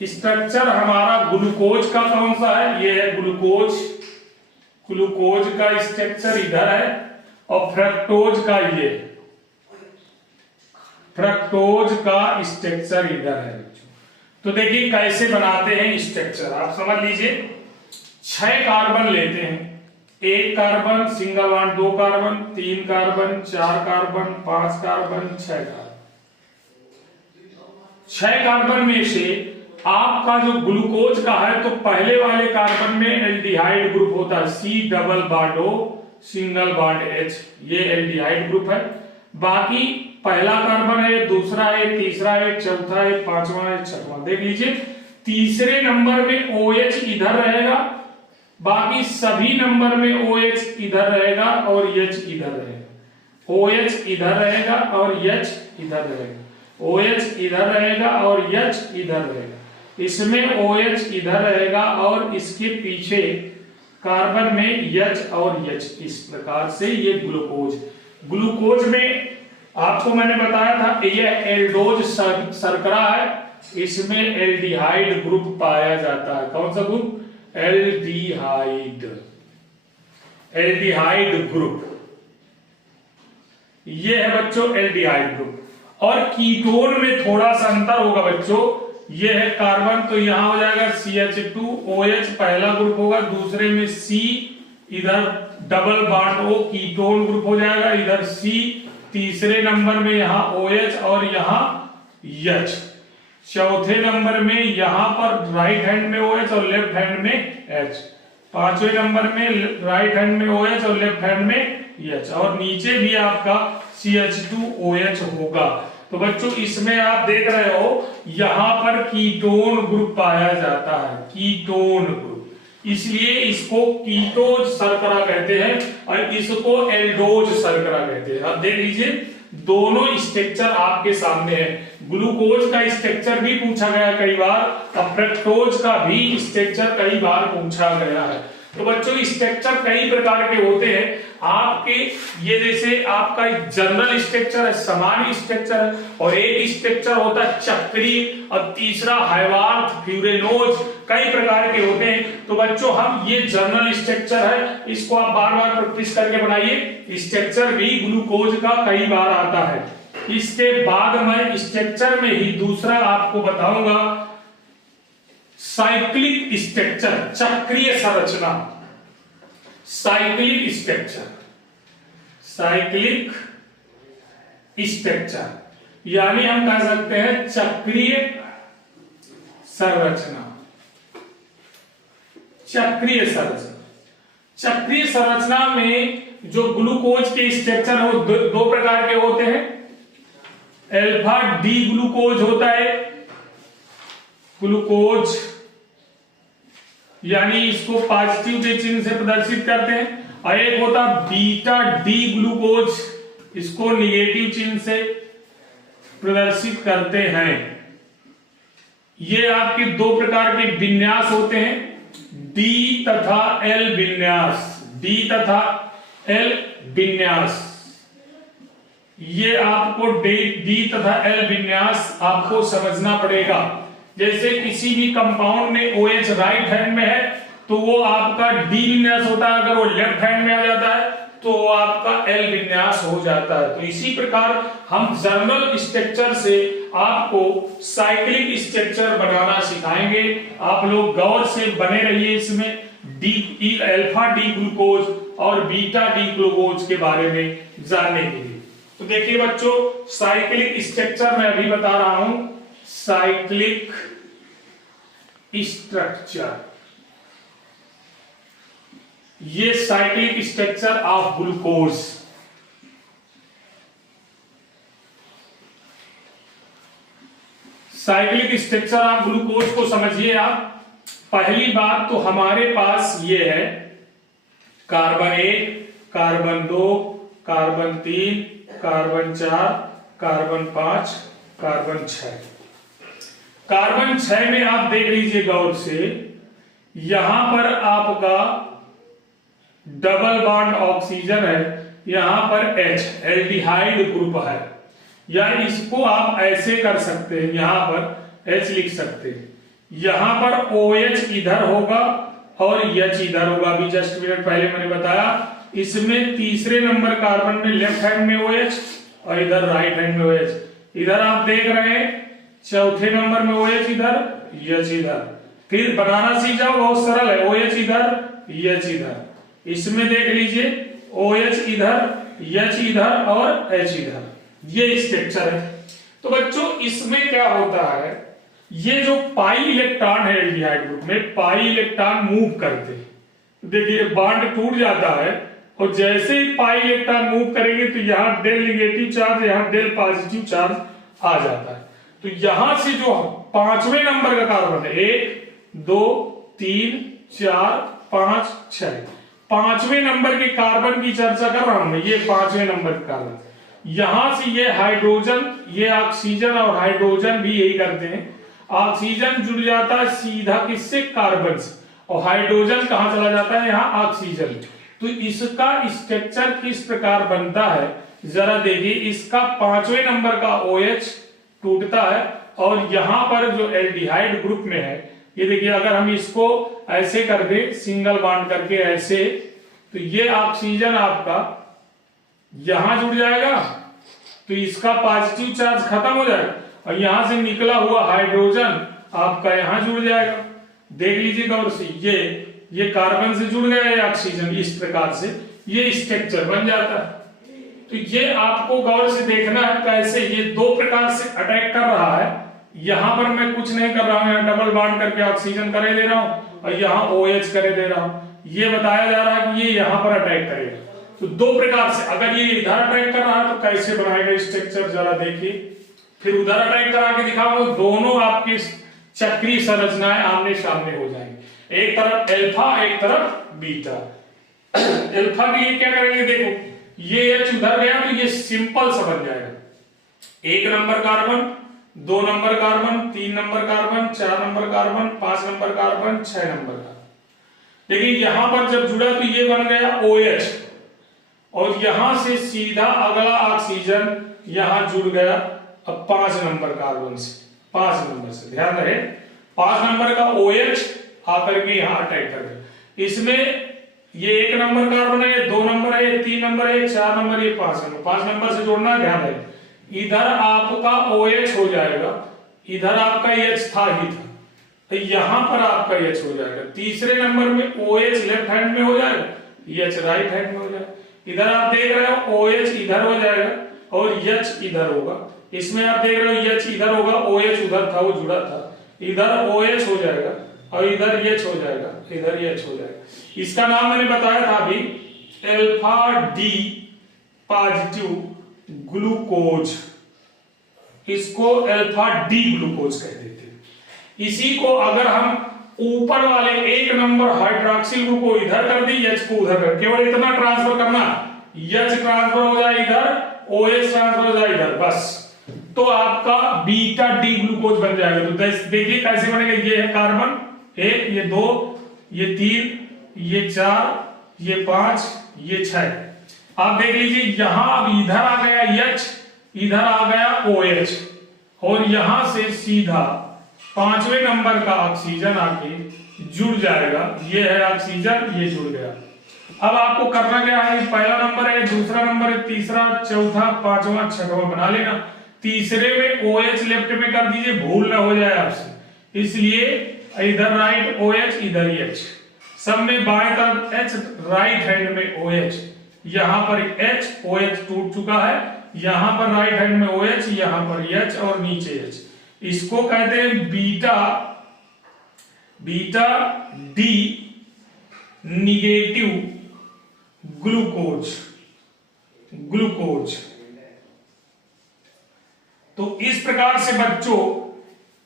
स्ट्रक्चर हमारा ग्लूकोज का कौन सा है, ये है ग्लूकोज, ग्लूकोज का स्ट्रक्चर इधर है, और फ्रक्टोज का ये फ्रक्टोज का स्ट्रक्चर इधर है बच्चों। तो देखिए कैसे बनाते हैं स्ट्रक्चर, आप समझ लीजिए। 6 कार्बन लेते हैं, 1 carbon single bond, 2 carbon, 3 carbon, 4 carbon, 5 carbon, 6 carbon. 6 carbon में से आपका जो ग्लूकोज का है तो पहले वाले कार्बन में एल्डिहाइड ग्रुप होता है, C double bond O single bond H, ये एल्डिहाइड ग्रुप है। बाकी पहला कार्बन है, दूसरा है, तीसरा है, चौथा है, पांचवा है, छठवां। देख लीजिए तीसरे नंबर में OH इधर रहेगा, बाकी सभी नंबर में OH इधर रहेगा और H इधर रहेगा। OH इधर रहेगा और H इधर रहेगा, OH इधर रहेगा और H इधर रहेगा। इसमें OH इधर रहेगा और इसके पीछे कार्बन में H और H। इस प्रकार से ये ग्लूकोज में आपको मैंने बताया था यह एल्डोज शर्करा है, इसमें एल्डिहाइड ग्रुप पाया जाता है। कौन सा ग्रुप? एल्डिहाइड ग्रुप, ये है बच्चों एल्डिहाइड ग्रुप। और कीटोन में थोड़ा सा अंतर होगा बच्चों, ये है कार्बन तो यहां हो जाएगा CH2OH पहला ग्रुप होगा, दूसरे में C इधर double bond O ketone group हो जाएगा, इधर C, तीसरे नंबर में यहां OH और यहां H, चौथे नंबर में यहां पर राइट हैंड में OH और लेफ्ट हैंड में H, पांचवें नंबर में राइट हैंड में OH और लेफ्ट हैंड में H, और नीचे भी आपका CH2OH होगा। तो बच्चों इसमें आप देख रहे हो यहां पर कीटोन ग्रुप पाया जाता है, कीटोन ग्रुप, इसलिए इसको कीटोज शर्करा कहते हैं और इसको एल्डोज शर्करा कहते हैं। अब देख लीजिए दोनों स्ट्रक्चर आपके सामने है, ग्लूकोज का स्ट्रक्चर भी पूछा गया कई बार और फ्रक्टोज का भी स्ट्रक्चर कई बार पूछा गया है। तो बच्चों स्ट्रक्चर कई प्रकार के होते हैं आपके, ये जैसे आपका जनरल स्ट्रक्चर है, सामान्य स्ट्रक्चर है, और एक स्ट्रक्चर होता है चक्रीय और तीसरा हैवार्थ, फ्यूरेनोज, कई प्रकार के होते हैं। तो बच्चों हम ये जनरल स्ट्रक्चर है, इसको आप बार बार प्रैक्टिस करके बनाइए। स्ट्रक्चर भी ग्लूकोज का कई बार आता है। इसके बाद मैं स्ट्रक्चर में ही दूसरा आपको बताऊंगा साइक्लिक स्ट्रक्चर, चक्रीय संरचना, साइक्लिक स्ट्रक्चर, साइक्लिक स्ट्रक्चर, यानी हम कह सकते हैं चक्रीय संरचना। चक्रीय संरचना, चक्रीय संरचना में जो ग्लूकोज के स्ट्रक्चर हो दो प्रकार के होते हैं। अल्फा डी ग्लूकोज होता है, ग्लूकोज यानी इसको पॉजिटिव के चिन्ह से प्रदर्शित करते हैं, और एक होता बीटा डी ग्लूकोज, इसको निगेटिव चिन्ह से प्रदर्शित करते हैं। ये आपके दो प्रकार के विन्यास होते हैं, डी तथा एल विन्यास, डी तथा एल विन्यास। ये आपको डी तथा एल विन्यास आपको समझना पड़ेगा। जैसे किसी भी कंपाउंड में OH राइट हैंड में है तो वो आपका डी विन्यास होता है, अगर वो लेफ्ट हैंड में आ जाता है तो वो आपका एल विन्यास हो जाता है। तो इसी प्रकार हम जनरल स्ट्रक्चर से आपको साइक्लिक स्ट्रक्चर बनाना सिखाएंगे। आप लोग गौर से बने रहिए इसमें, डी अल्फा डी ग्लूकोज और बीटा डी ग्लूकोज के बारे में जानने के लिए। तो देखिए बच्चों साइक्लिक स्ट्रक्चर मैं अभी बता रहा हूं, साइक्लिक स्ट्रक्चर, ये cyclic structure of glucose. Cyclic structure of glucose को समझिए आप। पहली बात तो हमारे पास ये है carbon 1, carbon 2, carbon 3, carbon 4, carbon 5, carbon 6। Carbon 6 में आप देख लीजिए गौर से, यहां पर आपका डबल बॉन्ड ऑक्सीजन है, यहां पर H एल्डिहाइड ग्रुप है, या इसको आप ऐसे कर सकते हैं, यहां पर H लिख सकते हैं, यहां पर OH इधर होगा और H इधर होगा। अभी जस्ट मिनट पहले मैंने बताया, इसमें तीसरे नंबर कार्बन में लेफ्ट हैंड में OH और इधर राइट हैंड में OH, इधर आप देख रहे हैं चौथे नंबर में OH इधर, H इधर। फिर बनाना सीख जाओ, बहुत सरल है, OH इधर, H इधर। इसमें देख लीजिए OH इधर, H इधर और H इधर, ये स्ट्रक्चर है। तो बच्चों इसमें क्या होता है, ये जो पाई इलेक्ट्रॉन है एल्डिहाइड ग्रुप में, पाई इलेक्ट्रॉन मूव करते हैं। देखिए बॉन्ड टूट जाता है और जैसे ही पाई इलेक्ट्रॉन मूव करेंगे तो यहाँ डेल नेगेटिव चार्ज, यहाँ डेल पॉजिटिव चार्ज आ जाता है। तो यहां से जो पांचवें नंबर का कार्बन है, 1 2 3 4 5 6, पांचवें नंबर के कार्बन की चर्चा कर रहा हूं मैं। ये पांचवें नंबर का कार्बन, यहां से ये हाइड्रोजन, ये ऑक्सीजन और हाइड्रोजन भी यही करते हैं। ऑक्सीजन जुड़ जाता है सीधा किससे, कार्बन से, और हाइड्रोजन कहां चला जाता है, यहां ऑक्सीजन। तो इसका स्ट्रक्चर किस प्रकार बनता है जरा देखिए। इसका पांचवें नंबर का OH टूटता है और यहां पर जो एल्डिहाइड ग्रुप में है, ये देखिए अगर हम इसको ऐसे कर दे सिंगल बॉन्ड करके ऐसे, तो ये ऑक्सीजन आपका यहां जुड़ जाएगा, तो इसका पॉजिटिव चार्ज खत्म हो जाएगा और यहां से निकला हुआ हाइड्रोजन आपका यहां जुड़ जाएगा। देख लीजिए गौर से, ये कार्बन से जुड़ गया है ऑक्सीजन, इस प्रकार से ये स्ट्रक्चर बन जाता है। तो ये आपको गौर से देखना है कैसे ये दो प्रकार से अटैक कर रहा है। यहां पर मैं कुछ नहीं कर रहा हूं, यहां डबल बॉन्ड करके ऑक्सीजन करे दे रहा हूं और यहां OH करे दे रहा हूं। ये बताया जा रहा है कि ये यहां पर अटैक करेगा। तो दो प्रकार से, अगर ये इधर अटैक कर रहा है तो कैसे बनाएगा स्ट्रक्चर जरा देखिए। फिर उधर अटैक करा के दिखाओ, दोनों आपकी चक्रीय संरचनाएं आमने सामने हो जाएंगी, एक तरफ अल्फा एक तरफ बीटा। अल्फा के लिए क्या करेंगे, देखो ये H उधर गया तो ये सिंपल सा बन जाएगा, 1 number carbon, 2 number carbon, 3 number carbon, 4 number carbon, 5 number carbon, 6 number carbon. देखिए यहां पर जब जुड़ा तो ये बन गया OH और यहां से सीधा अगला ऑक्सीजन यहां जुड़ गया अब 5 नंबर कार्बन से, 5 नंबर से, ध्यान रहे 5 नंबर का OH आकर के यहां अटैक कर गया। इसमें ये 1 नंबर कार्बन है, ये 2 नंबर है, ये 3 नंबर है, ये 4 नंबर, ये 5 नंबर, 5 नंबर से जोड़ना है, ध्यान रहे। इधर आपका OH हो जाएगा, इधर आपका H था ही था, तो यहां पर आपका H हो जाएगा। तीसरे नंबर में OH लेफ्ट हैंड में हो जाएगा, H राइट हैंड में हो जाएगा। इधर आप देख रहे हो OH इधर हो जाएगा और H इधर होगा। इसमें आप देख रहे हो H इधर होगा, OH उधर था, वो जुड़ा था, इधर OH हो जाएगा और इधर H हो जाएगा, इधर H हो जाएगा। इसका नाम मैंने बताया था अभी, अल्फा डी पॉजिटिव ग्लूकोज, इसको अल्फा डी ग्लूकोज कह देते हैं। इसी को अगर हम ऊपर वाले 1 नंबर हाइड्रोक्सिल ग्रुप को इधर कर दी, H को उधर कर, केवल इतना ट्रांसफर करना, H ट्रांसफर हो जाए इधर, OH ट्रांसफर हो जाए इधर, बस तो आपका बीटा डी ग्लूकोज बन जाएगा। तो देखिए कैसे बनेगा, ये है कार्बन 1, ये 2, ये 3, ये 4, ये 5, ये 6। आप देख लीजिए यहां अब इधर आ गया H, इधर आ गया OH और यहां से सीधा 5वें नंबर का ऑक्सीजन आके जुड़ जाएगा। ये है ऑक्सीजन, ये जुड़ गया। अब आपको करना क्या है, पहला नंबर है, दूसरा नंबर है, तीसरा, चौथा, 5वां, 6वां बना लेना। तीसरे में OH लेफ्ट में कर दीजिए, भूल ना हो जाए आपसे, इसलिए इधर राइट OH, इधर H, सब में बाएं तरफ H, राइट हैंड में OH, यहां पर H, OH टूट चुका है, यहां पर राइट हैंड में OH, यहां पर H और नीचे H। इसको कहते हैं बीटा डी निगेटिव ग्लूकोज। तो इस प्रकार से बच्चों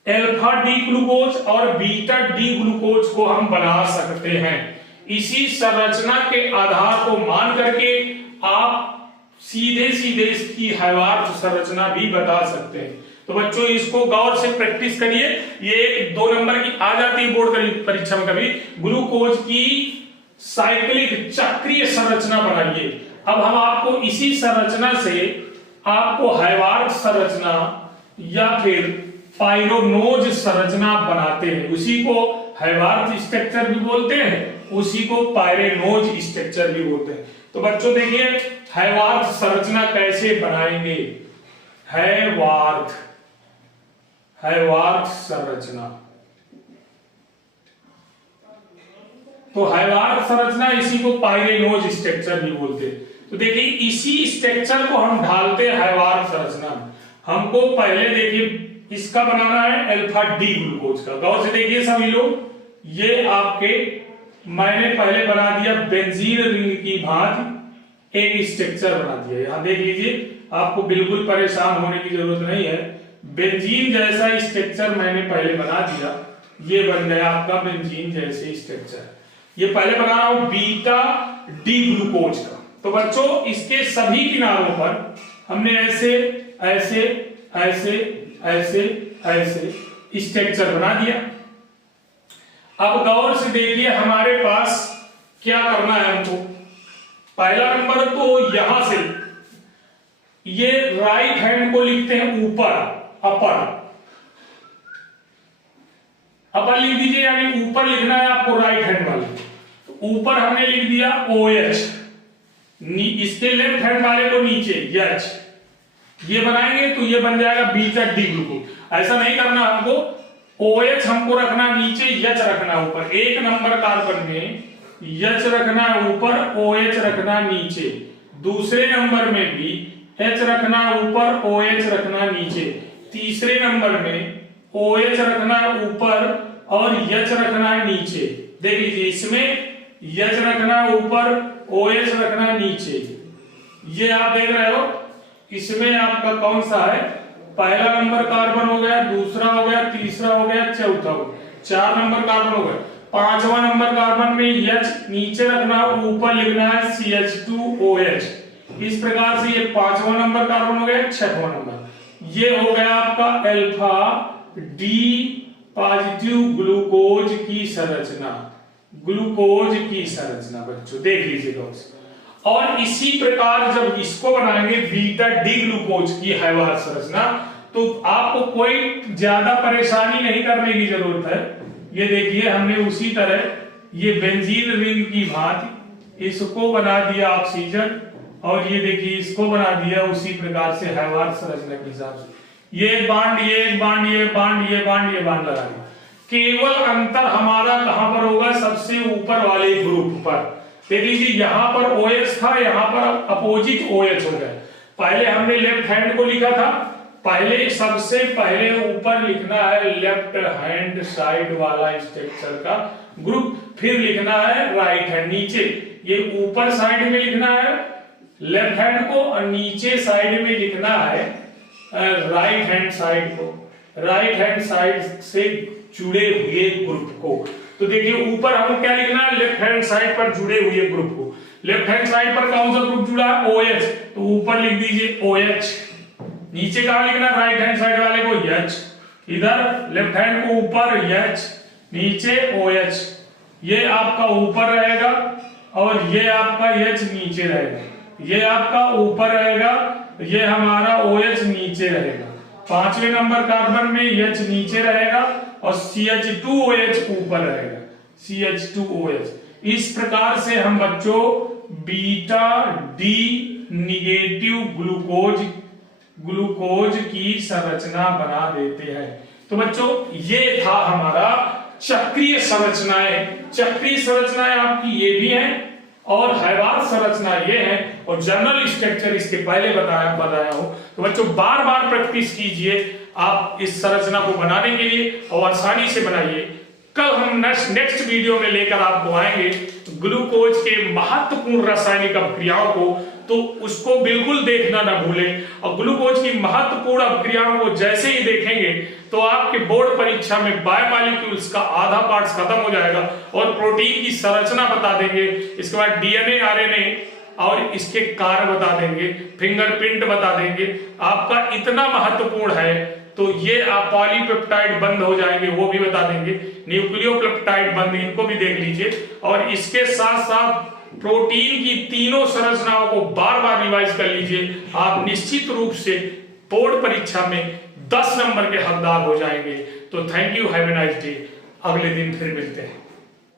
अल्फा डी ग्लूकोज और बीटा डी ग्लूकोज को हम बना सकते हैं। इसी संरचना के आधार को मान करके आप सीधे सीधे इसकी हैवार्थ संरचना भी बता सकते हैं। तो बच्चों इसको गौर से प्रैक्टिस करिए, ये 2 नंबर की आ जाती है बोर्ड परीक्षा में कभी, ग्लूकोज की साइक्लिक चक्रीय संरचना बनाइए। अब हम आपको इसी संरचना से आपको हैवार्थ संरचना या फिर पाइरोनोज संरचना बनाते हैं, उसी को हैवार्थ स्ट्रक्चर भी बोलते हैं, उसी को पाइरेनोज स्ट्रक्चर भी बोलते हैं। तो बच्चों देखिए हैवार्थ संरचना कैसे बनाएंगे। हैवार्थ संरचना। तो हैवार्थ संरचना, इसी को पाइरेनोज स्ट्रक्चर भी बोलते हैं। तो देखिए इसी स्ट्रक्चर को हम ढालते हैं हैवार्थ संरचना में। हमको पहले देखिए इसका बनाना है अल्फा डी ग्लूकोज का। गौर से देखिए सभी लोग, ये आपके मैंने पहले बना दिया बेंजीन रिंग की भांति एक स्ट्रक्चर बना दिया। यहां देख लीजिए, आपको बिल्कुल परेशान होने की जरूरत नहीं है। बेंजीन जैसा स्ट्रक्चर मैंने पहले बना दिया, ये बन गया आपका बेंजीन जैसे स्ट्रक्चर। ये पहले बना रहा हूं बीटा डी ग्लूकोज का। तो बच्चों इसके सभी किनारों पर हमने ऐसे ऐसे ऐसे ऐसे ऐसे स्ट्रक्चर बना दिया। अब गौर से देखिए हमारे पास क्या करना है हमको। पहला नंबर तो यहां से ये राइट हैंड को लिखते हैं ऊपर, अपर लिख दीजिए, यानी ऊपर लिखना है आपको राइट हैंड वाले। तो ऊपर हमने लिख दिया OH, इसके लेफ्ट हैंड वाले को नीचे H। ये बनाएंगे तो ये बन जाएगा बीटा डी ग्लूकोज। ऐसा नहीं करना हमको, OH हमको रखना नीचे, H रखना ऊपर। एक नंबर कार्बन में H रखना ऊपर, OH रखना नीचे। दूसरे नंबर में भी H रखना ऊपर, OH रखना नीचे। तीसरे नंबर में OH रखना ऊपर और H रखना नीचे। देख लीजिए, इसमें H रखना ऊपर, OH रखना नीचे। ये आप देख रहे हो, इसमें आपका कौन सा है, पहला नंबर कार्बन हो गया, दूसरा हो गया, तीसरा हो गया, चौथा हो गया, 4 नंबर कार्बन हो गया। 5वां नंबर कार्बन में H नीचे रखना, ऊपर लिखना है CH2OH। इस प्रकार से ये 5वां नंबर कार्बन हो गया, 6वां नंबर। ये हो गया आपका अल्फा डी पॉजिटिव ग्लूकोज की संरचना, ग्लूकोज की संरचना बच्चों देख लीजिएगा। और इसी प्रकार जब इसको बनाएंगे बीटा डी ग्लूकोज की हैवार्थ संरचना, तो आपको कोई ज्यादा परेशानी नहीं करने की जरूरत है। ये देखिए हमने उसी तरह ये बेंजीन रिंग की भांति इसको बना दिया ऑक्सीजन, और ये देखिए इसको बना दिया उसी प्रकार से हैवार्थ संरचना के हिसाब से। ये एक बांड, ये एक बांड, ये बांड, ये बांड, ये बांड लगा दिया। केवल अंतर हमारा कहां पर होगा, सबसे ऊपर वाले ग्रुप पर। देख लीजिए यहां पर OH था, यहां पर अपोजिट OH हो गया। पहले हमने लेफ्ट हैंड को लिखा था, पहले सबसे पहले ऊपर लिखना है लेफ्ट हैंड साइड वाला स्ट्रक्चर का ग्रुप, फिर लिखना है राइट हैंड नीचे। ये ऊपर साइड में लिखना है लेफ्ट हैंड को, और नीचे साइड में लिखना है राइट हैंड साइड को, राइट हैंड साइड से जुड़े हुए ग्रुप को। तो देखिए ऊपर हमको क्या लिखना है, लेफ्ट हैंड साइड पर जुड़े हुए ग्रुप को। लेफ्ट हैंड साइड पर कौन सा ग्रुप जुड़ा है, OH, तो ऊपर लिख दीजिए OH। नीचे कहां लिखना, राइट हैंड साइड वाले को H, इधर लेफ्ट हैंड को ऊपर H, नीचे OH। ये आपका ऊपर रहेगा और ये आपका H नीचे रहेगा। ये आपका ऊपर रहेगा, ये हमारा OH नीचे रहेगा। 5वें नंबर कार्बन में H नीचे रहेगा और CH2OH ऊपर रहेगा, CH2OH। इस प्रकार से हम बच्चों बीटा डी निगेटिव ग्लूकोज की संरचना बना देते हैं। तो बच्चों ये था हमारा चक्रीय संरचनाएं। चक्रीय संरचनाएं आपकी ये भी हैं और हैवार्थ संरचना ये है, और जनरल स्ट्रक्चर इसके पहले बताया हूं। तो बच्चों बार बार प्रैक्टिस कीजिए आप इस संरचना को बनाने के लिए, और आसानी से बनाइए। कल हम नेक्स्ट वीडियो में लेकर आपको आएंगे ग्लूकोज के महत्वपूर्ण रासायनिक अभिक्रियाओं को, तो उसको बिल्कुल देखना ना भूलें। और ग्लूकोज की महत्वपूर्ण अभिक्रियाओं को जैसे ही देखेंगे तो आपके बोर्ड परीक्षा में बायोमॉलिक्यूल्स का आधा पार्ट खत्म हो जाएगा, और प्रोटीन की संरचना बता देंगे। इसके बाद DNA RNA और इसके कार्य बता देंगे, फिंगरप्रिंट बता देंगे। आपका इतना महत्वपूर्ण है, तो ये आप पॉलीपेप्टाइड बंद हो जाएंगे वो भी बता देंगे, न्यूक्लियोपेप्टाइड बंद, इनको भी देख लीजिए। और इसके साथ साथ प्रोटीन की तीनों संरचनाओं को बार बार रिवाइज कर लीजिए। आप निश्चित रूप से बोर्ड परीक्षा में 10 नंबर के हकदार हो जाएंगे। तो thank you, have a nice day. अगले दिन फिर मिलते हैं।